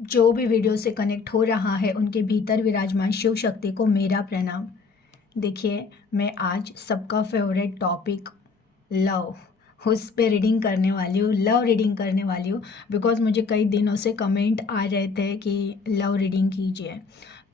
जो भी वीडियो से कनेक्ट हो रहा है उनके भीतर विराजमान शिव शक्ति को मेरा प्रणाम। देखिए, मैं आज सबका फेवरेट टॉपिक लव, उस पे रीडिंग करने वाली हूँ, लव रीडिंग करने वाली हूँ। बिकॉज़ मुझे कई दिनों से कमेंट आ रहे थे कि लव रीडिंग कीजिए।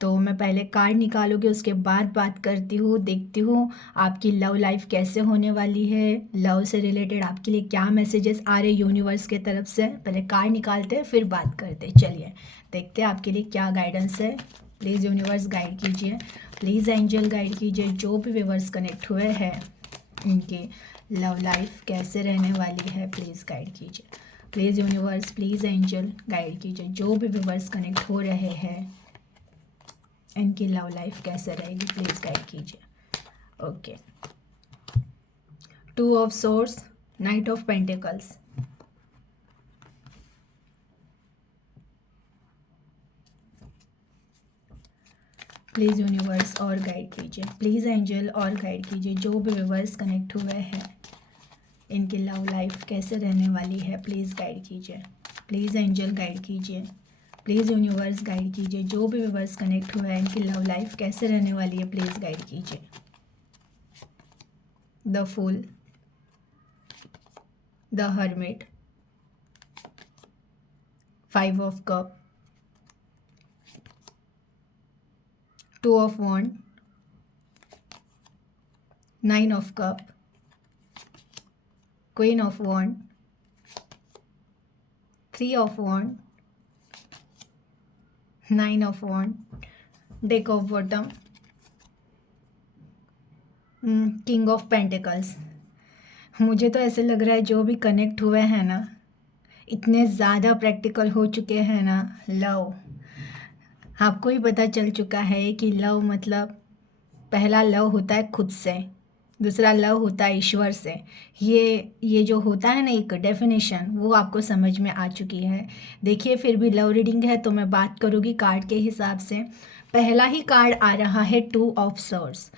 तो मैं पहले कार्ड निकालूँगी, उसके बाद बात करती हूँ, देखती हूँ आपकी लव लाइफ कैसे होने वाली है, लव से रिलेटेड आपके लिए क्या मैसेजेस आ रहे यूनिवर्स के तरफ से। पहले कार्ड निकालते हैं फिर बात करते हैं। चलिए देखते हैं आपके लिए क्या गाइडेंस है। प्लीज़ यूनिवर्स गाइड कीजिए, प्लीज़ एंजल गाइड कीजिए। जो भी व्यूवर्स कनेक्ट हुए हैं इनकी लव लाइफ कैसे रहने वाली है, प्लीज़ गाइड कीजिए। Please universe, please angel guide कीजिए। जो भी व्यूवर्स कनेक्ट हो रहे हैं इनकी लव लाइफ कैसे रहेगी, प्लीज़ गाइड कीजिए। Okay, 2 of source, night of pentacles, please universe और गाइड कीजिए, प्लीज़ एंजल और गाइड कीजिए। जो भी व्यूवर्स कनेक्ट हुए हैं इनकी लव लाइफ कैसे रहने वाली है, प्लीज़ गाइड कीजिए। प्लीज़ एंजल गाइड कीजिए, प्लीज़ यूनिवर्स गाइड कीजिए। जो भी व्यूवर्स कनेक्ट हुए हैं इनकी लव लाइफ कैसे रहने वाली है, प्लीज़ गाइड कीजिए। The fool, the hermit, 5 of cup, 2 of wand, 9 of cup, queen of wand, 3 of wand, 9 of wand, deck of bottom, king of pentacles. मुझे तो ऐसे लग रहा है जो भी कनेक्ट हुए हैं ना इतने ज़्यादा प्रैक्टिकल हो चुके हैं ना। लव, आपको ही पता चल चुका है कि लव मतलब पहला लव होता है खुद से, दूसरा लव होता है ईश्वर से। ये जो होता है ना एक डेफिनेशन, वो आपको समझ में आ चुकी है। देखिए, फिर भी लव रीडिंग है तो मैं बात करूँगी कार्ड के हिसाब से। पहला ही कार्ड आ रहा है 2 ऑफ सोर्स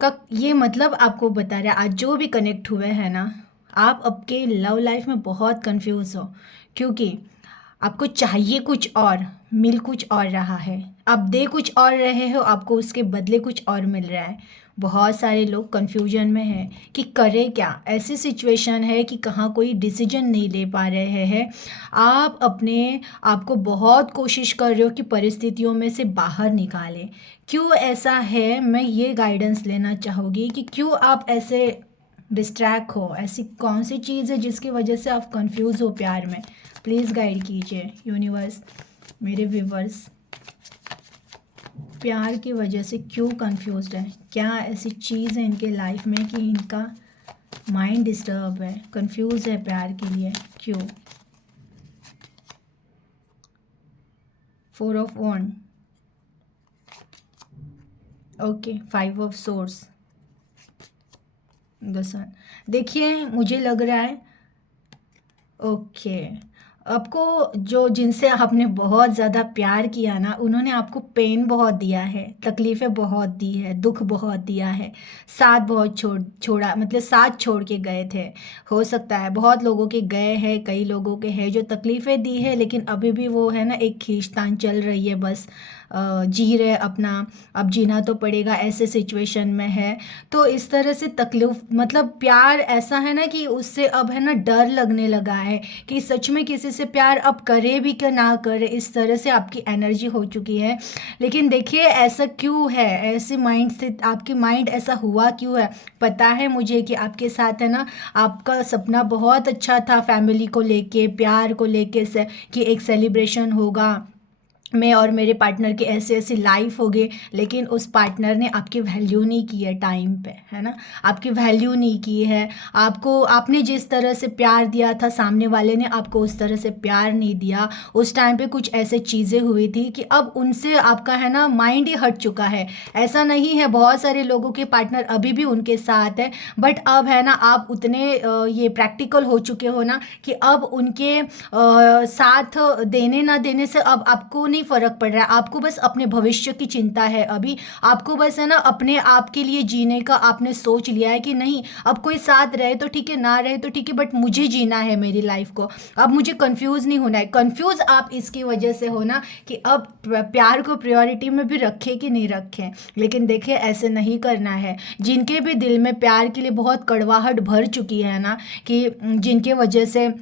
का। ये मतलब आपको बता रहा है आज जो भी कनेक्ट हुए हैं ना, आप आपके लव लाइफ में बहुत कंफ्यूज हो, क्योंकि आपको चाहिए कुछ और मिल कुछ और रहा है, आप दे कुछ और रहे हो, आपको उसके बदले कुछ और मिल रहा है। बहुत सारे लोग कंफ्यूजन में हैं कि करें क्या। ऐसी सिचुएशन है कि कहाँ कोई डिसीजन नहीं ले पा रहे हैं। आप अपने आप को बहुत कोशिश कर रहे हो कि परिस्थितियों में से बाहर निकालें। क्यों ऐसा है, मैं ये गाइडेंस लेना चाहूँगी कि क्यों आप ऐसे डिस्ट्रैक्ट हो, ऐसी कौन सी चीज़ है जिसकी वजह से आप कंफ्यूज हो प्यार में। प्लीज़ गाइड कीजिए यूनिवर्स। मेरे व्यूवर्स प्यार की वजह से क्यों कंफ्यूज्ड है, क्या ऐसी चीज़ है इनके लाइफ में कि इनका माइंड डिस्टर्ब है, कंफ्यूज है प्यार के लिए, क्यों। 4 of wand, okay, 5 of swords, the sun. देखिए, मुझे लग रहा है ओके, आपको जो जिनसे आपने बहुत ज़्यादा प्यार किया ना, उन्होंने आपको पेन बहुत दिया है, तकलीफ़ें बहुत दी है, दुख बहुत दिया है, साथ बहुत छोड़ा, मतलब साथ छोड़ के गए थे। हो सकता है बहुत लोगों के गए हैं, कई लोगों के हैं जो तकलीफ़ें दी है, लेकिन अभी भी वो है ना एक खींचतान चल रही है, बस जी रहे अपना। अब जीना तो पड़ेगा, ऐसे सिचुएशन में है। तो इस तरह से तकलीफ, मतलब प्यार ऐसा है ना कि उससे अब है ना डर लगने लगा है कि सच में किसी से प्यार अब करे भी क्या ना करे, इस तरह से आपकी एनर्जी हो चुकी है। लेकिन देखिए, ऐसा क्यों है, ऐसे माइंड से आपके माइंड ऐसा हुआ क्यों है। पता है मुझे कि आपके साथ है ना आपका सपना बहुत अच्छा था, फैमिली को लेके, प्यार को लेके से, कि एक सेलिब्रेशन होगा, मैं और मेरे पार्टनर की ऐसी ऐसी लाइफ हो गई। लेकिन उस पार्टनर ने आपकी वैल्यू नहीं की है टाइम पे, है ना, आपकी वैल्यू नहीं की है। आपको, आपने जिस तरह से प्यार दिया था, सामने वाले ने आपको उस तरह से प्यार नहीं दिया। उस टाइम पे कुछ ऐसे चीज़ें हुई थी कि अब उनसे आपका है ना माइंड ही हट चुका है। ऐसा नहीं है, बहुत सारे लोगों के पार्टनर अभी भी उनके साथ है, बट अब है ना आप उतने ये प्रैक्टिकल हो चुके हो ना कि अब उनके साथ देने ना देने से अब आपको नहीं नहीं फ़र्क पड़ रहा है, आपको बस अपने भविष्य की चिंता है। अभी आपको बस है ना अपने आप के लिए जीने का आपने सोच लिया है कि नहीं, अब कोई साथ रहे तो ठीक है, ना रहे तो ठीक है, बट मुझे जीना है मेरी लाइफ को। अब मुझे कंफ्यूज नहीं होना है। कंफ्यूज आप इसकी वजह से हो ना कि अब प्यार को प्रायोरिटी में भी रखें कि नहीं रखें। लेकिन देखिए ऐसे नहीं करना है। जिनके भी दिल में प्यार के लिए बहुत कड़वाहट भर चुकी है ना, कि जिनके वजह से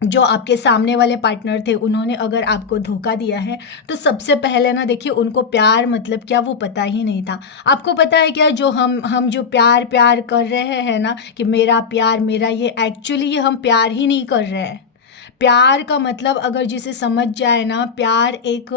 जो आपके सामने वाले पार्टनर थे उन्होंने अगर आपको धोखा दिया है, तो सबसे पहले ना देखिए उनको प्यार मतलब क्या वो पता ही नहीं था। आपको पता है क्या, जो हम जो प्यार प्यार कर रहे हैं ना कि मेरा प्यार मेरा, ये एक्चुअली ये हम प्यार ही नहीं कर रहे हैं। प्यार का मतलब अगर जिसे समझ जाए ना, प्यार एक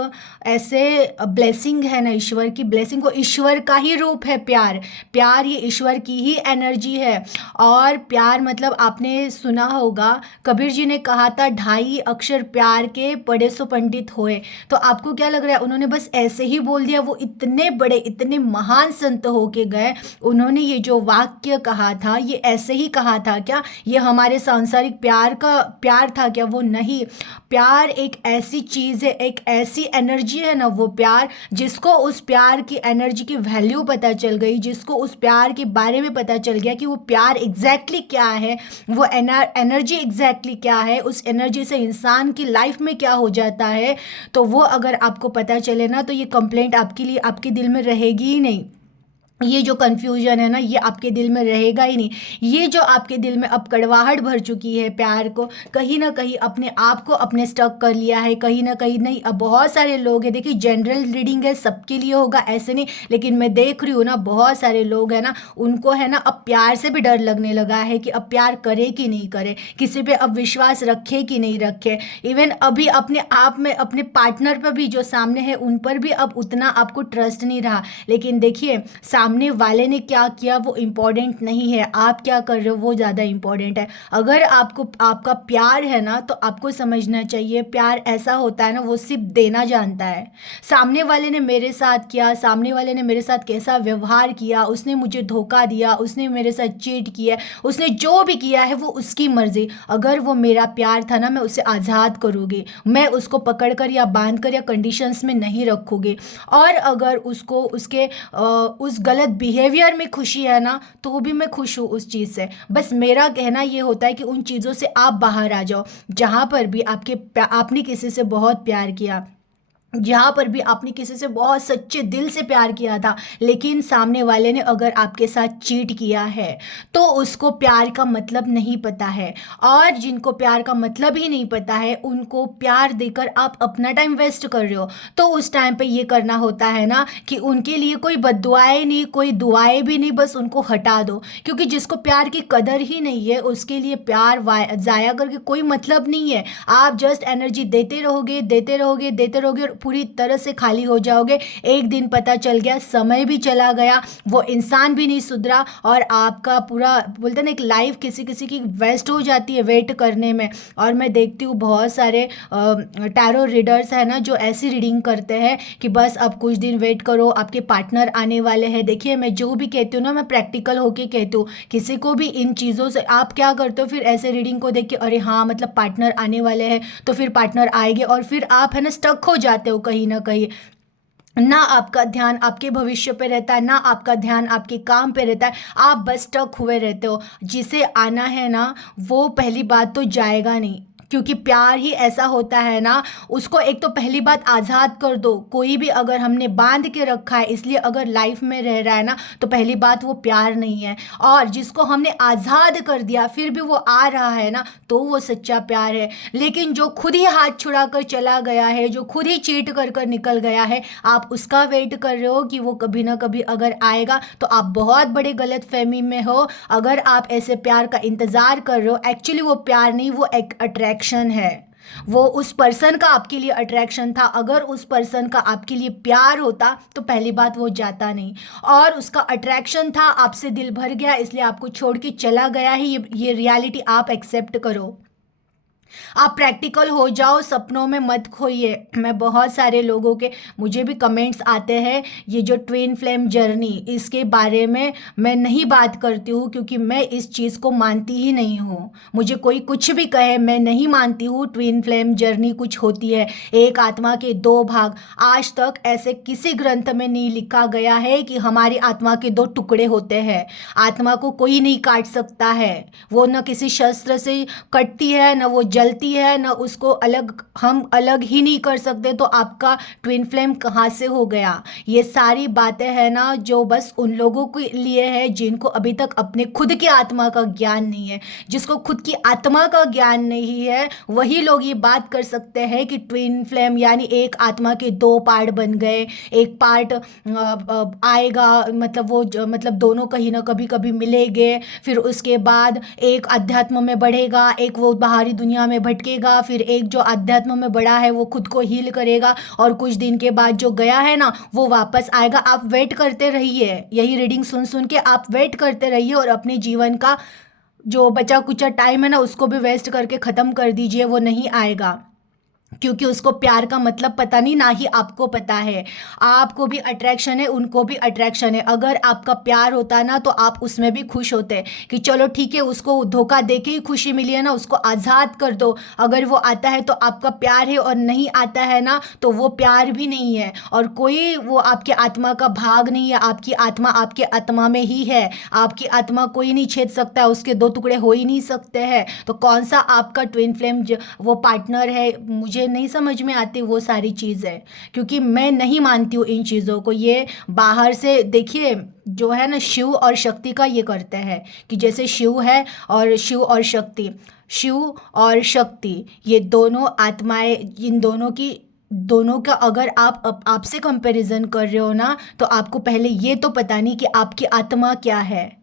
ऐसे ब्लेसिंग है ना, ईश्वर की ब्लेसिंग, को ईश्वर का ही रूप है प्यार। प्यार ये ईश्वर की ही एनर्जी है। और प्यार मतलब आपने सुना होगा, कबीर जी ने कहा था 2.5 अक्षर प्यार के पढ़े सो पंडित होए। तो आपको क्या लग रहा है उन्होंने बस ऐसे ही बोल दिया? वो इतने बड़े इतने महान संत होके गए, उन्होंने ये जो वाक्य कहा था ये ऐसे ही कहा था क्या? ये हमारे सांसारिक प्यार का प्यार था क्या? वो नहीं। प्यार एक ऐसी चीज़ है, एक ऐसी एनर्जी है ना वो प्यार, जिसको उस प्यार की एनर्जी की वैल्यू पता चल गई, जिसको उस प्यार के बारे में पता चल गया कि वो प्यार एग्जैक्टली क्या है, वो एनर्जी एग्जैक्टली क्या है, उस एनर्जी से इंसान की लाइफ में क्या हो जाता है, तो वो अगर आपको पता चले ना, तो ये कंप्लेंट आपके लिए आपके दिल में रहेगी ही नहीं। ये जो कन्फ्यूजन है ना ये आपके दिल में रहेगा ही नहीं। ये जो आपके दिल में अब कड़वाहट भर चुकी है प्यार को, कहीं ना कहीं अपने आप को अपने स्टक कर लिया है, कहीं ना कहीं नहीं। अब बहुत सारे लोग हैं, देखिए जनरल रीडिंग है, सबके लिए होगा ऐसे नहीं, लेकिन मैं देख रही हूँ ना बहुत सारे लोग हैं ना, उनको है ना अब प्यार से भी डर लगने लगा है कि अब प्यार करे कि नहीं करे, किसी पे अब विश्वास रखे कि नहीं रखे। इवन अभी अपने आप में अपने पार्टनर पर भी जो सामने है उन पर भी अब उतना आपको ट्रस्ट नहीं रहा। लेकिन देखिए सामने वाले ने क्या किया वो इम्पोर्टेंट नहीं है, आप क्या कर रहे हो वो ज़्यादा इम्पोर्टेंट है। अगर आपको आपका प्यार है ना, तो आपको समझना चाहिए प्यार ऐसा होता है ना, वो सिर्फ देना जानता है। सामने वाले ने मेरे साथ किया, सामने वाले ने मेरे साथ कैसा व्यवहार किया, उसने मुझे धोखा दिया, उसने मेरे साथ चीट किया, उसने जो भी किया है वो उसकी मर्जी। अगर वो मेरा प्यार था ना, मैं उसे आज़ाद करूँगी, मैं उसको पकड़ कर या बांध कर या कंडीशंस में नहीं रखूँगी। और अगर उसको उसके उस गलत बिहेवियर में खुशी है ना, तो भी मैं खुश हूँ उस चीज़ से। बस मेरा कहना ये होता है कि उन चीज़ों से आप बाहर आ जाओ, जहाँ पर भी आपने किसी से बहुत प्यार किया, जहाँ पर भी आपने किसी से बहुत सच्चे दिल से प्यार किया था, लेकिन सामने वाले ने अगर आपके साथ चीट किया है, तो उसको प्यार का मतलब नहीं पता है। और जिनको प्यार का मतलब ही नहीं पता है, उनको प्यार देकर आप अपना टाइम वेस्ट कर रहे हो। तो उस टाइम पे ये करना होता है ना कि उनके लिए कोई बद्दुआएं नहीं, कोई दुआएं भी नहीं, बस उनको हटा दो। क्योंकि जिसको प्यार की कदर ही नहीं है, उसके लिए प्यार ज़ाया करके कोई मतलब नहीं है। आप जस्ट एनर्जी देते रहोगे देते रहोगे देते रहोगे और पूरी तरह से खाली हो जाओगे। एक दिन पता चल गया, समय भी चला गया, वो इंसान भी नहीं सुधरा, और आपका पूरा बोलते ना एक लाइफ किसी किसी की वेस्ट हो जाती है वेट करने में। और मैं देखती हूँ बहुत सारे टैरो रीडर्स है ना, जो ऐसी रीडिंग करते हैं कि बस अब कुछ दिन वेट करो, आपके पार्टनर आने वाले हैं। देखिए मैं जो भी कहती हूँ ना, मैं प्रैक्टिकल होके कहती हूँ। किसी को भी इन चीज़ों से आप क्या करते हो, फिर ऐसे रीडिंग को देख के अरे हाँ मतलब पार्टनर आने वाले हैं, तो फिर पार्टनर आएंगे, और फिर आप है ना स्टक हो जाते हो कहीं ना कहीं। ना आपका ध्यान आपके भविष्य पे रहता है, ना आपका ध्यान आपके काम पे रहता है, आप बस स्टक हुए रहते हो। जिसे आना है ना, वो पहली बात तो जाएगा नहीं, क्योंकि प्यार ही ऐसा होता है ना। उसको एक तो पहली बात आज़ाद कर दो। कोई भी अगर हमने बांध के रखा है इसलिए अगर लाइफ में रह रहा है ना, तो पहली बात वो प्यार नहीं है। और जिसको हमने आज़ाद कर दिया फिर भी वो आ रहा है ना, तो वो सच्चा प्यार है। लेकिन जो खुद ही हाथ छुड़ा कर चला गया है, जो खुद ही चीट कर कर निकल गया है, आप उसका वेट कर रहे हो कि वो कभी ना कभी अगर आएगा, तो आप बहुत बड़े गलत फहमी में हो। अगर आप ऐसे प्यार का इंतज़ार कर रहे हो, एक्चुअली वो प्यार नहीं, वो एक अट्रैक्शन है। वो उस पर्सन का आपके लिए अट्रैक्शन था। अगर उस पर्सन का आपके लिए प्यार होता, तो पहली बात वो जाता नहीं। और उसका अट्रैक्शन था, आपसे दिल भर गया इसलिए आपको छोड़ के चला गया है। ये रियलिटी आप एक्सेप्ट करो। आप प्रैक्टिकल हो जाओ, सपनों में मत खोइए। मैं बहुत सारे लोगों के, मुझे भी कमेंट्स आते हैं, ये जो ट्विन फ्लेम जर्नी, इसके बारे में मैं नहीं बात करती हूँ क्योंकि मैं इस चीज़ को मानती ही नहीं हूँ। मुझे कोई कुछ भी कहे, मैं नहीं मानती हूँ ट्विन फ्लेम जर्नी कुछ होती है, एक आत्मा के दो भाग। आज तक ऐसे किसी ग्रंथ में नहीं लिखा गया है कि हमारी आत्मा के दो टुकड़े होते हैं। आत्मा को कोई नहीं काट सकता है, वो न किसी शस्त्र से कटती है, न वो जलती है, न उसको अलग, हम अलग ही नहीं कर सकते। तो आपका ट्विन फ्लेम कहाँ से हो गया? ये सारी बातें हैं ना जो बस उन लोगों के लिए है जिनको अभी तक अपने खुद की आत्मा का ज्ञान नहीं है। जिसको खुद की आत्मा का ज्ञान नहीं है वही लोग ये बात कर सकते हैं कि ट्विन फ्लेम यानी एक आत्मा के दो पार्ट बन गए। एक पार्ट आएगा, मतलब वो मतलब दोनों कहीं ना कभी कभी मिलेंगे, फिर उसके बाद एक अध्यात्म में बढ़ेगा, एक वो बाहरी दुनिया में भटकेगा, फिर एक जो अध्यात्म में बढ़ा है वो खुद को हील करेगा, और कुछ दिन के बाद जो गया है ना वो वापस आएगा। आप वेट करते रहिए, यही रीडिंग सुन सुन के आप वेट करते रहिए, और अपने जीवन का जो बचा कुचा टाइम है ना उसको भी वेस्ट करके ख़त्म कर दीजिए, वो नहीं आएगा। क्योंकि उसको प्यार का मतलब पता नहीं, ना ही आपको पता है। आपको भी अट्रैक्शन है, उनको भी अट्रैक्शन है। अगर आपका प्यार होता ना तो आप उसमें भी खुश होते कि चलो ठीक है, उसको धोखा दे के ही खुशी मिली है ना, उसको आज़ाद कर दो। अगर वो आता है तो आपका प्यार है, और नहीं आता है ना तो वो प्यार भी नहीं है, और कोई वो आपके आत्मा का भाग नहीं है। आपकी आत्मा आपके आत्मा में ही है। आपकी आत्मा कोई नहीं छेद सकता है, उसके दो टुकड़े हो ही नहीं सकते हैं। तो कौन सा आपका ट्विन फ्लेम वो पार्टनर है, मुझे नहीं समझ में आती वो सारी चीज़ें, क्योंकि मैं नहीं मानती हूँ इन चीज़ों को। ये बाहर से देखिए, जो है ना शिव और शक्ति का ये करते हैं कि जैसे शिव है और शिव और शक्ति, शिव और शक्ति ये दोनों आत्माएं, इन दोनों की, दोनों का अगर आप आपसे कंपैरिजन कर रहे हो ना, तो आपको पहले ये तो पता नहीं कि आपकी आत्मा क्या है।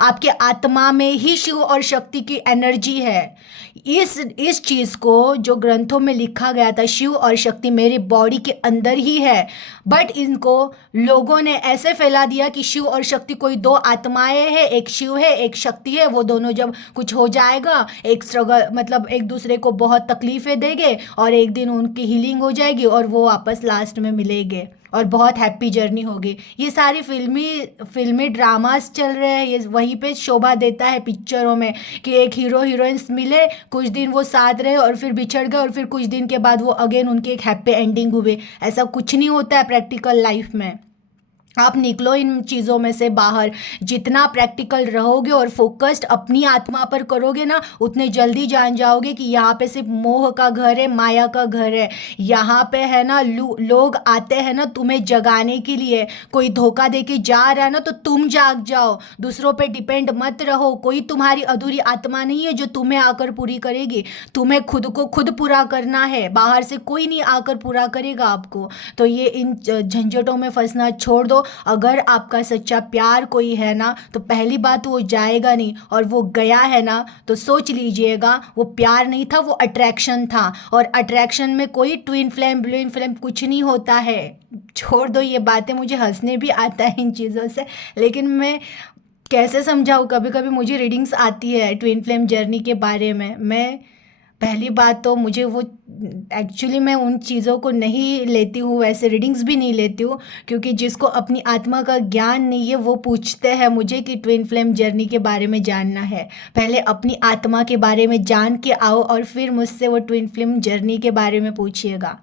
आपके आत्मा में ही शिव और शक्ति की एनर्जी है। इस चीज़ को जो ग्रंथों में लिखा गया था, शिव और शक्ति मेरी बॉडी के अंदर ही है, बट इनको लोगों ने ऐसे फैला दिया कि शिव और शक्ति कोई दो आत्माएं हैं, एक शिव है एक शक्ति है। वो दोनों जब कुछ हो जाएगा, एक स्ट्रगल, मतलब एक दूसरे को बहुत तकलीफ़ें देंगे, और एक दिन उनकी हीलिंग हो जाएगी और वो वापस लास्ट में मिलेंगे और बहुत हैप्पी जर्नी होगी। ये सारी फिल्मी फिल्मी ड्रामास चल रहे हैं, ये वहीं पे शोभा देता है पिक्चरों में कि एक हीरो हीरोइंस मिले, कुछ दिन वो साथ रहे और फिर बिछड़ गए, और फिर कुछ दिन के बाद वो अगेन उनकी एक हैप्पी एंडिंग हुई। ऐसा कुछ नहीं होता है प्रैक्टिकल लाइफ में। आप निकलो इन चीज़ों में से बाहर। जितना प्रैक्टिकल रहोगे और फोकस्ड अपनी आत्मा पर करोगे ना, उतने जल्दी जान जाओगे कि यहाँ पे सिर्फ मोह का घर है, माया का घर है। यहाँ पे है ना लोग आते हैं ना तुम्हें जगाने के लिए। कोई धोखा दे के जा रहा है ना तो तुम जाग जाओ, दूसरों पे डिपेंड मत रहो। कोई तुम्हारी अधूरी आत्मा नहीं है जो तुम्हें आकर पूरी करेगी। तुम्हें खुद को खुद पूरा करना है, बाहर से कोई नहीं आकर पूरा करेगा आपको। तो ये इन झंझटों में फंसना छोड़ दो। अगर आपका सच्चा प्यार कोई है ना तो पहली बात वो जाएगा नहीं, और वो गया है ना तो सोच लीजिएगा वो प्यार नहीं था, वो अट्रैक्शन था। और अट्रैक्शन में कोई ट्विन फ्लेम ब्लूइन फ्लेम कुछ नहीं होता है। छोड़ दो ये बातें, मुझे हंसने भी आता है इन चीज़ों से, लेकिन मैं कैसे समझाऊँ। कभी कभी मुझे रीडिंग्स आती है ट्विन फ्लेम जर्नी के बारे में। मैं पहली बात तो मुझे वो एक्चुअली मैं उन चीज़ों को नहीं लेती हूँ, वैसे रीडिंग्स भी नहीं लेती हूँ, क्योंकि जिसको अपनी आत्मा का ज्ञान नहीं है वो पूछते हैं मुझे कि ट्विन फ्लेम जर्नी के बारे में जानना है। पहले अपनी आत्मा के बारे में जान के आओ और फिर मुझसे वो ट्विन फ्लेम जर्नी के बारे में पूछिएगा।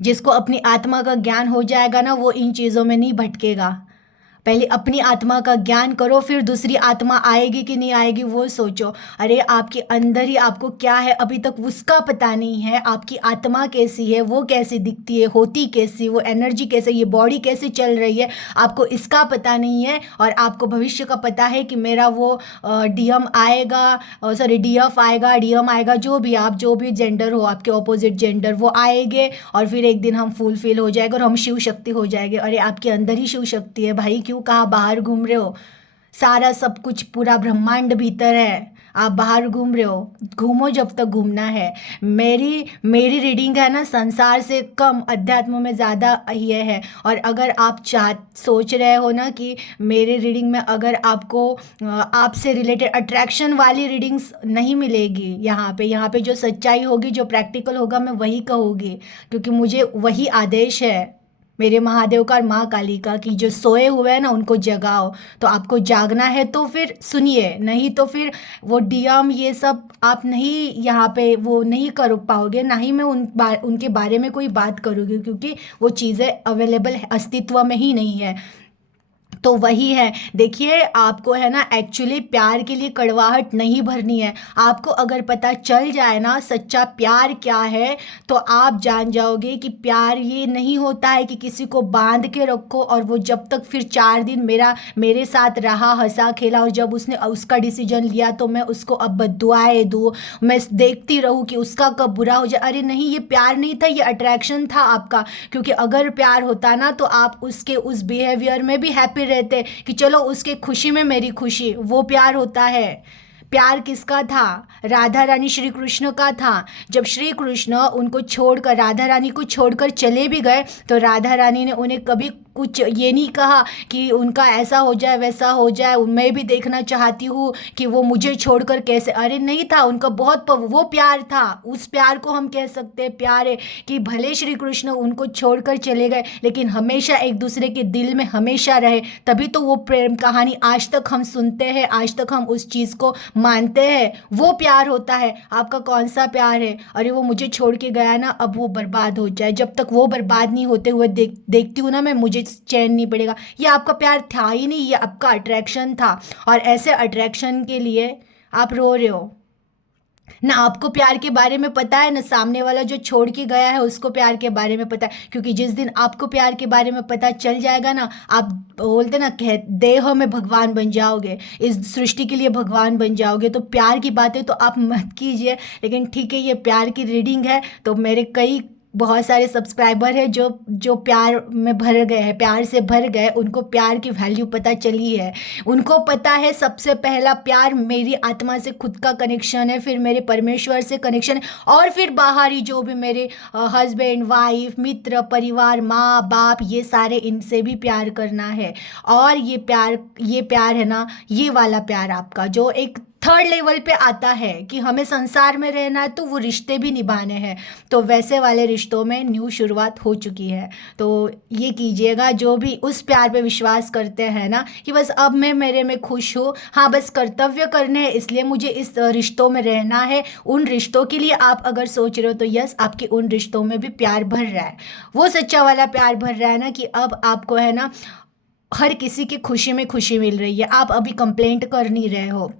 जिसको अपनी आत्मा का ज्ञान हो जाएगा ना वो इन चीज़ों में नहीं भटकेगा। पहले अपनी आत्मा का ज्ञान करो, फिर दूसरी आत्मा आएगी कि नहीं आएगी वो सोचो। अरे आपके अंदर ही आपको क्या है अभी तक उसका पता नहीं है। आपकी आत्मा कैसी है, वो कैसे दिखती है, होती कैसी, वो एनर्जी कैसे, ये बॉडी कैसे चल रही है, आपको इसका पता नहीं है। और आपको भविष्य का पता है कि मेरा वो डीएम आएगा, सॉरी डीएफ आएगा, डीएम आएगा, जो भी आप, जो भी जेंडर हो आपके ऑपोजिट जेंडर, वो आएंगे और फिर एक दिन हम फुलफिल हो जाएगा और हम शिव शक्ति हो जाएंगे। अरे आपके अंदर ही शिव शक्ति है भाई, क्यों कहाँ बाहर घूम रहे हो। सारा सब कुछ पूरा ब्रह्मांड भीतर है। आप बाहर घूम रहे हो, घूमो जब तक घूमना है। मेरी मेरी रीडिंग है ना, संसार से कम अध्यात्म में ज़्यादा ये है। और अगर आप सोच रहे हो ना कि मेरे रीडिंग में अगर आपको आपसे रिलेटेड अट्रैक्शन वाली रीडिंग्स नहीं मिलेगी, यहाँ पे जो सच्चाई होगी, जो प्रैक्टिकल होगा, मैं वही कहूँगी, क्योंकि मुझे वही आदेश है मेरे महादेव का और माँ काली का कि जो सोए हुए हैं ना उनको जगाओ। तो आपको जागना है तो फिर सुनिए, नहीं तो फिर वो डीएम ये सब आप नहीं, यहाँ पे वो नहीं कर पाओगे, ना ही मैं उनके बारे में कोई बात करूँगी, क्योंकि वो चीज़ें अवेलेबल अस्तित्व में ही नहीं है। तो वही है, देखिए आपको है ना एक्चुअली प्यार के लिए कड़वाहट नहीं भरनी है। आपको अगर पता चल जाए ना सच्चा प्यार क्या है, तो आप जान जाओगे कि प्यार ये नहीं होता है कि किसी को बांध के रखो और वो जब तक फिर 4 दिन मेरे साथ रहा, हंसा खेला, और जब उसने उसका डिसीजन लिया तो मैं उसको अब बद्दुआएं दूँ, मैं देखती रहूँ कि उसका कब बुरा हो जाए। अरे नहीं, ये प्यार नहीं था, ये अट्रैक्शन था आपका। क्योंकि अगर प्यार होता ना तो आप उसके उस बिहेवियर में भी हैप्पी रहते कि चलो उसके खुशी में मेरी खुशी, वो प्यार होता है। प्यार किसका था? राधा रानी श्री कृष्ण का था। जब श्री कृष्ण उनको छोड़कर, राधा रानी को छोड़कर चले भी गए, तो राधा रानी ने उन्हें कभी कुछ ये नहीं कहा कि उनका ऐसा हो जाए वैसा हो जाए, मैं भी देखना चाहती हूँ कि वो मुझे छोड़कर कैसे। अरे नहीं था, उनका बहुत वो प्यार था। उस प्यार को हम कह सकते हैं प्यार है, कि भले श्री कृष्ण उनको छोड़कर चले गए लेकिन हमेशा एक दूसरे के दिल में हमेशा रहे। तभी तो वो प्रेम कहानी आज तक हम सुनते हैं, आज तक हम उस चीज़ को मानते हैं। वो प्यार होता है। आपका कौन सा प्यार है? अरे वो मुझे छोड़ के गया ना, अब वो बर्बाद हो जाए, जब तक वो बर्बाद नहीं होते हुए देखती हूँ ना मैं, मुझे चैन नहीं पड़ेगा। ये आपका प्यार था ही नहीं, ये आपका अट्रैक्शन था। और ऐसे अट्रैक्शन के लिए आप रो रहे हो ना। आपको प्यार के बारे में पता है ना, सामने वाला जो छोड़ के गया है उसको प्यार के बारे में पता है। क्योंकि जिस दिन आपको प्यार के बारे में पता चल जाएगा ना, आप बोलते ना, कह देह में भगवान बन जाओगे, इस सृष्टि के लिए भगवान बन जाओगे। तो प्यार की बातें तो आप मत कीजिए। लेकिन ठीक है, ये प्यार की रीडिंग है, तो मेरे कई बहुत सारे सब्सक्राइबर हैं जो जो प्यार में भर गए हैं, प्यार से भर गए, उनको प्यार की वैल्यू पता चली है। उनको पता है सबसे पहला प्यार मेरी आत्मा से खुद का कनेक्शन है, फिर मेरे परमेश्वर से कनेक्शन है, और फिर बाहरी जो भी मेरे हस्बैंड वाइफ मित्र परिवार माँ बाप, ये सारे, इनसे भी प्यार करना है। और ये प्यार है ना, ये वाला प्यार आपका जो एक थर्ड लेवल पे आता है कि हमें संसार में रहना है तो वो रिश्ते भी निभाने हैं। तो वैसे वाले रिश्तों में न्यू शुरुआत हो चुकी है। तो ये कीजिएगा, जो भी उस प्यार पे विश्वास करते हैं ना कि बस अब मैं मेरे में खुश हूँ, हाँ बस कर्तव्य करने हैं इसलिए मुझे इस रिश्तों में रहना है, उन रिश्तों के लिए आप अगर सोच रहे हो तो यस, आपके उन रिश्तों में भी प्यार भर रहा है। वो सच्चा वाला प्यार भर रहा है ना, कि अब आपको है ना हर किसी की खुशी में खुशी मिल रही है। आप अभी कंप्लेंट कर नहीं रहे हो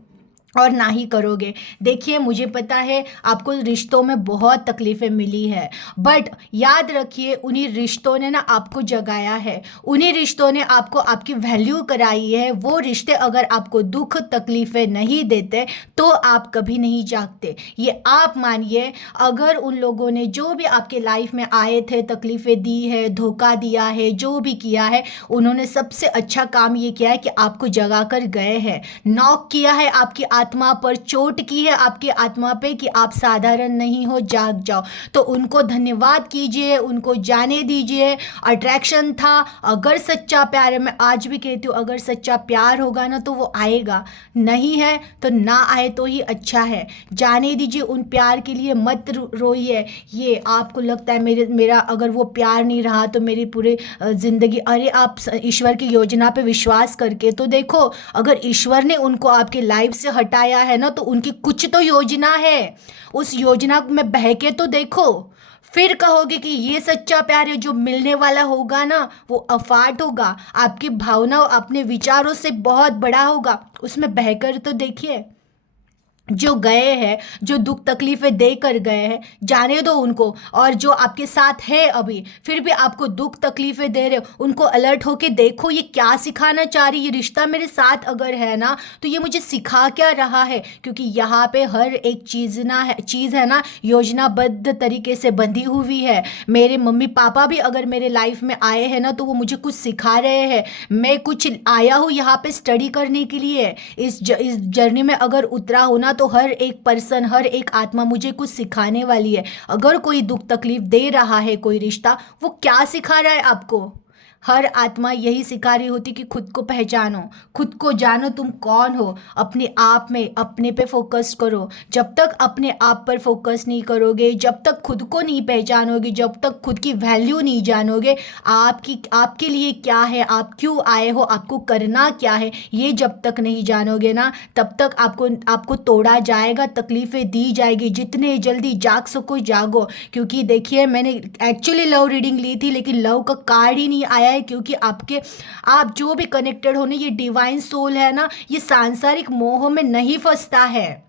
और ना ही करोगे। देखिए मुझे पता है आपको रिश्तों में बहुत तकलीफ़ें मिली है, बट याद रखिए उन्हीं रिश्तों ने ना आपको जगाया है, उन्हीं रिश्तों ने आपको आपकी वैल्यू कराई है। वो रिश्ते अगर आपको दुख तकलीफ़ें नहीं देते तो आप कभी नहीं जागते, ये आप मानिए। अगर उन लोगों ने जो भी आपके लाइफ में आए थे, तकलीफ़ें दी है, धोखा दिया है, जो भी किया है, उन्होंने सबसे अच्छा काम ये किया है कि आपको जगा कर गए हैं, नॉक किया है आपकी आत्मा पर, चोट की है आपकी आत्मा पे कि आप साधारण नहीं हो, जाग जाओ। तो उनको धन्यवाद कीजिए, उनको जाने दीजिए। अट्रैक्शन था, अगर सच्चा प्यार है, मैं आज भी कहती हूँ अगर सच्चा प्यार होगा ना तो वो आएगा, नहीं है तो ना आए तो ही अच्छा है। जाने दीजिए उन प्यार के लिए, मत रोइए। ये आपको लगता है मेरा अगर वो प्यार नहीं रहा तो मेरी पूरी ज़िंदगी, अरे आप ईश्वर की योजना पे विश्वास करके तो देखो, अगर ईश्वर ने उनको आपके लाइफ से हटाया है ना तो उनकी कुछ तो योजना है, उस योजना में बह के तो देखो, फिर कहोगे कि ये सच्चा प्यार है। जो मिलने वाला होगा ना वो अफाट होगा, आपकी भावना अपने विचारों से बहुत बड़ा होगा, उसमें बहकर तो देखिए। जो गए हैं, जो दुख तकलीफ़ें दे कर गए हैं, जाने दो उनको। और जो आपके साथ है अभी फिर भी आपको दुख तकलीफ़ें दे रहे हो, उनको अलर्ट होके देखो ये क्या सिखाना चाह रही, ये रिश्ता मेरे साथ अगर है ना तो ये मुझे सिखा क्या रहा है। क्योंकि यहाँ पे हर एक चीज़ है ना योजनाबद्ध तरीके से बंधी हुई है। मेरे मम्मी पापा भी अगर मेरे लाइफ में आए हैं ना तो वो मुझे कुछ सिखा रहे हैं। मैं कुछ आया हूँ यहाँ पे स्टडी करने के लिए, इस जर्नी में अगर उतरा हो ना तो हर एक पर्सन, हर एक आत्मा मुझे कुछ सिखाने वाली है। अगर कोई दुख तकलीफ दे रहा है कोई रिश्ता, वो क्या सिखा रहा है आपको? हर आत्मा यही सिखा रही होती कि खुद को पहचानो, खुद को जानो तुम कौन हो, अपने आप में अपने पे फोकस करो। जब तक अपने आप पर फोकस नहीं करोगे, जब तक खुद को नहीं पहचानोगे, जब तक खुद की वैल्यू नहीं जानोगे, आपके लिए क्या है, आप क्यों आए हो, आपको करना क्या है, ये जब तक नहीं जानोगे ना, तब तक आपको तोड़ा जाएगा, तकलीफ़ें दी जाएगी। जितने जल्दी जाग सको जागो। क्योंकि देखिए, मैंने एक्चुअली लव रीडिंग ली थी, लेकिन लव का कार्ड ही नहीं आया है। क्योंकि आप जो भी कनेक्टेड हो ना, ये डिवाइन सोल है ना, ये सांसारिक मोह में नहीं फंसता है।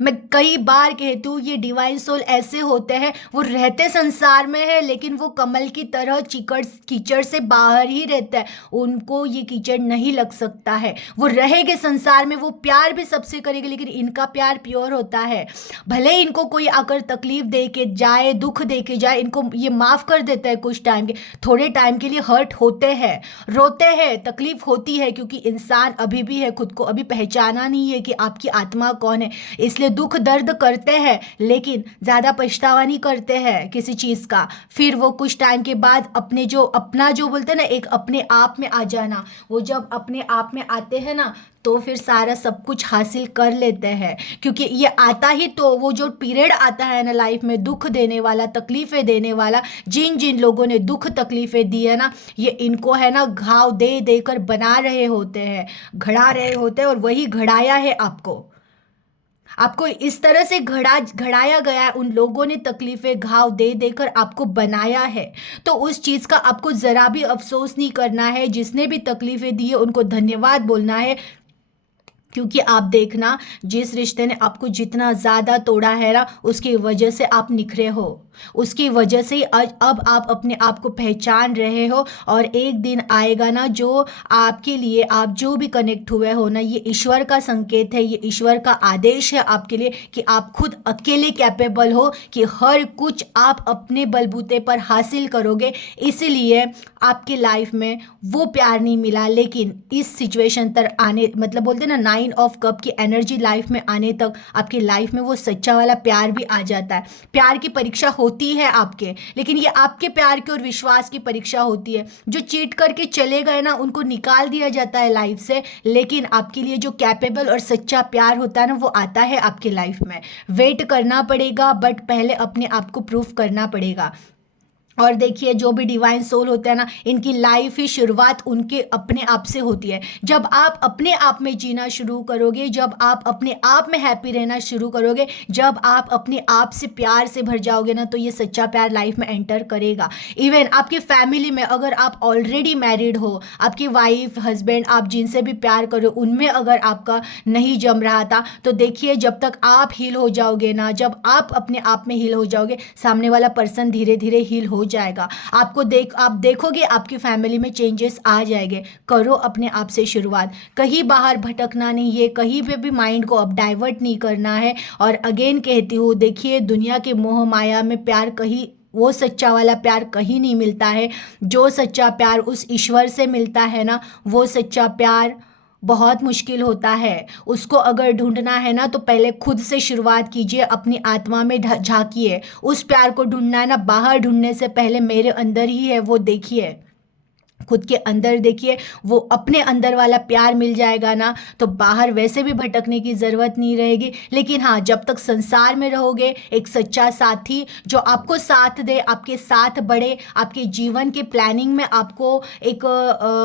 मैं कई बार कहती हूँ, ये डिवाइन सोल ऐसे होते हैं, वो रहते संसार में है, लेकिन वो कमल की तरह कीचड़ से बाहर ही रहता है। उनको ये कीचड़ नहीं लग सकता है। वो रहेंगे संसार में, वो प्यार भी सबसे करेंगे, लेकिन इनका प्यार प्योर होता है। भले इनको कोई आकर तकलीफ दे के जाए, दुख दे के जाए, इनको ये माफ़ कर देता है कुछ टाइम के, थोड़े टाइम के लिए हर्ट होते हैं, रोते हैं, तकलीफ होती है, क्योंकि इंसान अभी भी है, खुद को अभी पहचाना नहीं है कि आपकी आत्मा कौन है। इसलिए दुख दर्द करते हैं, लेकिन ज़्यादा पछतावा नहीं करते हैं किसी चीज़ का। फिर वो कुछ टाइम के बाद अपना जो बोलते हैं ना, एक अपने आप में आ जाना, वो जब अपने आप में आते हैं ना, तो फिर सारा सब कुछ हासिल कर लेते हैं। क्योंकि ये आता ही तो, वो जो पीरियड आता है ना लाइफ में, दुख देने वाला, तकलीफ़ें देने वाला, जिन जिन लोगों ने दुख तकलीफ़ें दी है ना, ये इनको है ना घाव दे देकर बना रहे होते हैं, घड़ा रहे होते हैं, और वही घड़ाया है आपको इस तरह से घड़ाया गया है। उन लोगों ने तकलीफ़ें घाव दे देकर आपको बनाया है। तो उस चीज़ का आपको ज़रा भी अफसोस नहीं करना है। जिसने भी तकलीफ़ें दी है उनको धन्यवाद बोलना है। क्योंकि आप देखना, जिस रिश्ते ने आपको जितना ज़्यादा तोड़ा है ना, उसकी वजह से आप निखरे हो, उसकी वजह से ही आज अब आप अपने आप को पहचान रहे हो। और एक दिन आएगा ना, जो आपके लिए, आप जो भी कनेक्ट हुए हो ना, ये ईश्वर का संकेत है, ये ईश्वर का आदेश है आपके लिए कि आप खुद अकेले कैपेबल हो, कि हर कुछ आप अपने बलबूते पर हासिल करोगे। इसीलिए आपके लाइफ में वो प्यार नहीं मिला, लेकिन इस सिचुएशन तक आने, मतलब बोलते ना, 9 ऑफ कप की एनर्जी लाइफ में आने तक आपकी लाइफ में वो सच्चा वाला प्यार भी आ जाता है। प्यार की परीक्षा होती है आपके, लेकिन ये आपके प्यार के और विश्वास की परीक्षा होती है। जो चीट करके चले गए ना, उनको निकाल दिया जाता है लाइफ से, लेकिन आपके लिए जो कैपेबल और सच्चा प्यार होता है ना, वो आता है आपके लाइफ में। वेट करना पड़ेगा, बट पहले अपने आप को प्रूफ करना पड़ेगा। और देखिए, जो भी डिवाइन सोल होते हैं ना, इनकी लाइफ ही शुरुआत उनके अपने आप से होती है। जब आप अपने आप में जीना शुरू करोगे, जब आप अपने आप में हैप्पी रहना शुरू करोगे, जब आप अपने आप से प्यार से भर जाओगे ना, तो ये सच्चा प्यार लाइफ में एंटर करेगा। इवन आपके फैमिली में अगर आप ऑलरेडी मैरिड हो, आपकी वाइफ, हस्बैंड, आप जिनसे भी प्यार करो, उनमें अगर आपका नहीं जम रहा था, तो देखिए, जब तक आप हील हो जाओगे ना, जब आप अपने आप में हील हो जाओगे, सामने वाला पर्सन धीरे धीरे हील हो जाएगा। आप देखोगे आपकी फैमिली में चेंजेस आ जाएंगे। करो अपने आप से शुरुआत, कहीं बाहर भटकना नहीं है, कहीं पे भी माइंड को अब डाइवर्ट नहीं करना है। और अगेन कहती हूँ, देखिए, दुनिया के मोह माया में प्यार कहीं, वो सच्चा वाला प्यार कहीं नहीं मिलता है। जो सच्चा प्यार उस ईश्वर से मिलता है ना, वो सच्चा प्यार बहुत मुश्किल होता है। उसको अगर ढूंढना है ना, तो पहले खुद से शुरुआत कीजिए, अपनी आत्मा में झांकिए। उस प्यार को ढूंढना है ना, बाहर ढूंढने से पहले मेरे अंदर ही है, वो देखिए, खुद के अंदर देखिए। वो अपने अंदर वाला प्यार मिल जाएगा ना, तो बाहर वैसे भी भटकने की ज़रूरत नहीं रहेगी। लेकिन हाँ, जब तक संसार में रहोगे, एक सच्चा साथी जो आपको साथ दे, आपके साथ बढ़े, आपके जीवन के प्लानिंग में आपको एक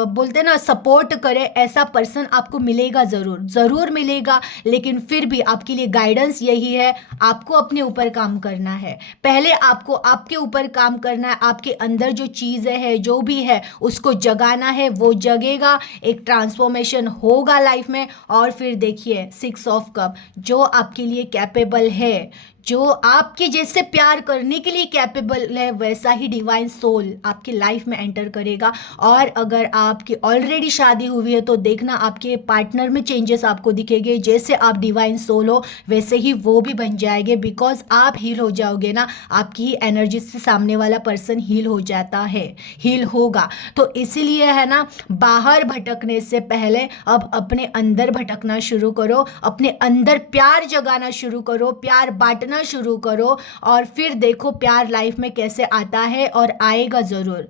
बोलते ना, सपोर्ट करे, ऐसा पर्सन आपको मिलेगा, ज़रूर मिलेगा। लेकिन फिर भी आपके लिए गाइडेंस यही है, आपको अपने ऊपर काम करना है। पहले आपको आपके ऊपर काम करना है। आपके अंदर जो चीज़ें हैं, जो भी है, उसको जगाना है, वो जगेगा, एक ट्रांसफॉर्मेशन होगा लाइफ में। और फिर देखिए, 6 ऑफ कप, जो आपके लिए कैपेबल है, जो आपके जैसे प्यार करने के लिए कैपेबल है वैसा ही डिवाइन सोल आपकी लाइफ में एंटर करेगा। और अगर आपकी ऑलरेडी शादी हुई है तो देखना आपके पार्टनर में चेंजेस आपको दिखेंगे। जैसे आप डिवाइन सोल हो वैसे ही वो भी बन जाएंगे, बिकॉज आप हील हो जाओगे ना, आपकी ही एनर्जी से सामने वाला पर्सन हील हो जाता है, हील होगा। तो इसीलिए है ना, बाहर भटकने से पहले अब अपने अंदर भटकना शुरू करो, अपने अंदर प्यार जगाना शुरू करो, प्यार बांटना शुरू करो, और फिर देखो प्यार लाइफ में कैसे आता है और आएगा ज़रूर।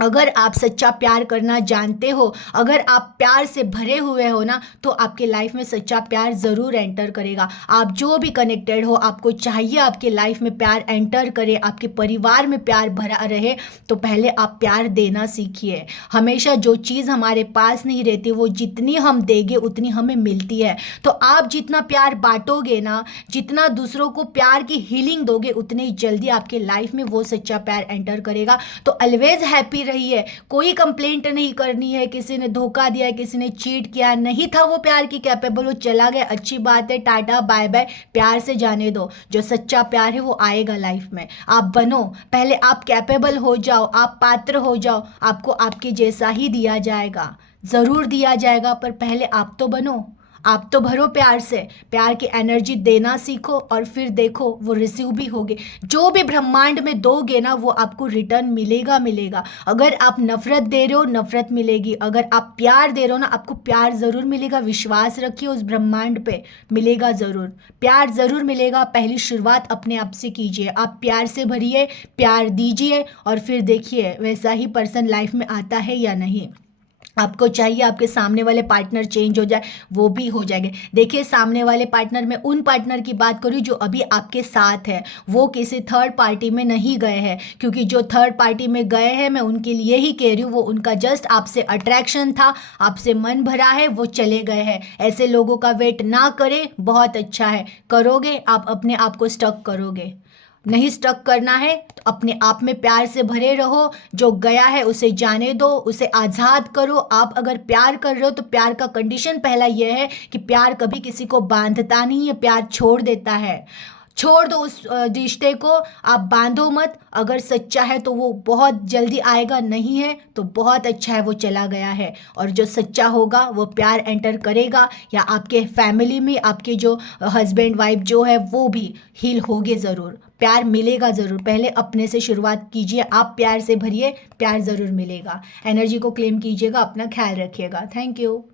अगर आप सच्चा प्यार करना जानते हो, अगर आप प्यार से भरे हुए हो ना, तो आपके लाइफ में सच्चा प्यार ज़रूर एंटर करेगा। आप जो भी कनेक्टेड हो, आपको चाहिए आपके लाइफ में प्यार एंटर करे, आपके परिवार में प्यार भरा रहे, तो पहले आप प्यार देना सीखिए। हमेशा जो चीज़ हमारे पास नहीं रहती वो जितनी हम देंगे उतनी हमें मिलती है। तो आप जितना प्यार बांटोगे ना, जितना दूसरों को प्यार की हीलिंग दोगे, उतनी जल्दी आपके लाइफ में वो सच्चा प्यार एंटर करेगा। तो ऑलवेज हैप्पी रही है, कोई कंप्लेंट नहीं करनी है, किसी ने धोखा दिया, किसी ने चीट किया, नहीं था वो प्यार की कैपेबल, वो चला गया, अच्छी बात है, टाटा बाय बाय, प्यार से जाने दो। जो सच्चा प्यार है वो आएगा लाइफ में। आप बनो, पहले आप कैपेबल हो जाओ, आप पात्र हो जाओ, आपको आपके जैसा ही दिया जाएगा, ज़रूर दिया जाएगा, पर पहले आप तो बनो, आप तो भरो प्यार से, प्यार की एनर्जी देना सीखो, और फिर देखो वो रिसीव भी होगे। जो भी ब्रह्मांड में दोगे ना वो आपको रिटर्न मिलेगा मिलेगा। अगर आप नफरत दे रहे हो, नफरत मिलेगी, अगर आप प्यार दे रहे हो ना, आपको प्यार ज़रूर मिलेगा। विश्वास रखिए उस ब्रह्मांड पे, मिलेगा ज़रूर, प्यार ज़रूर मिलेगा। पहली शुरुआत अपने आप से कीजिए, आप प्यार से भरिए, प्यार दीजिए, और फिर देखिए वैसा ही पर्सन लाइफ में आता है या नहीं। आपको चाहिए आपके सामने वाले पार्टनर चेंज हो जाए, वो भी हो जाएंगे। देखिए सामने वाले पार्टनर में उन पार्टनर की बात करूँ जो अभी आपके साथ है, वो किसी थर्ड पार्टी में नहीं गए हैं, क्योंकि जो थर्ड पार्टी में गए हैं मैं उनके लिए ही कह रही हूँ, वो उनका जस्ट आपसे अट्रैक्शन था, आपसे मन भरा है, वो चले गए हैं। ऐसे लोगों का वेट ना करें, बहुत अच्छा है, करोगे आप अपने आप को स्टक करोगे। नहीं स्टक करना है तो अपने आप में प्यार से भरे रहो, जो गया है उसे जाने दो, उसे आज़ाद करो। आप अगर प्यार कर रहे हो तो प्यार का कंडीशन पहला यह है कि प्यार कभी किसी को बांधता नहीं है, प्यार छोड़ देता है। छोड़ दो उस रिश्ते को, आप बांधो मत। अगर सच्चा है तो वो बहुत जल्दी आएगा, नहीं है तो बहुत अच्छा है वो चला गया है। और जो सच्चा होगा वो प्यार एंटर करेगा, या आपके फैमिली में आपके जो हस्बैंड वाइफ जो है वो भी हील होगे ज़रूर, प्यार मिलेगा ज़रूर। पहले अपने से शुरुआत कीजिए, आप प्यार से भरिए, प्यार ज़रूर मिलेगा। एनर्जी को क्लेम कीजिएगा, अपना ख्याल रखिएगा। Thank you.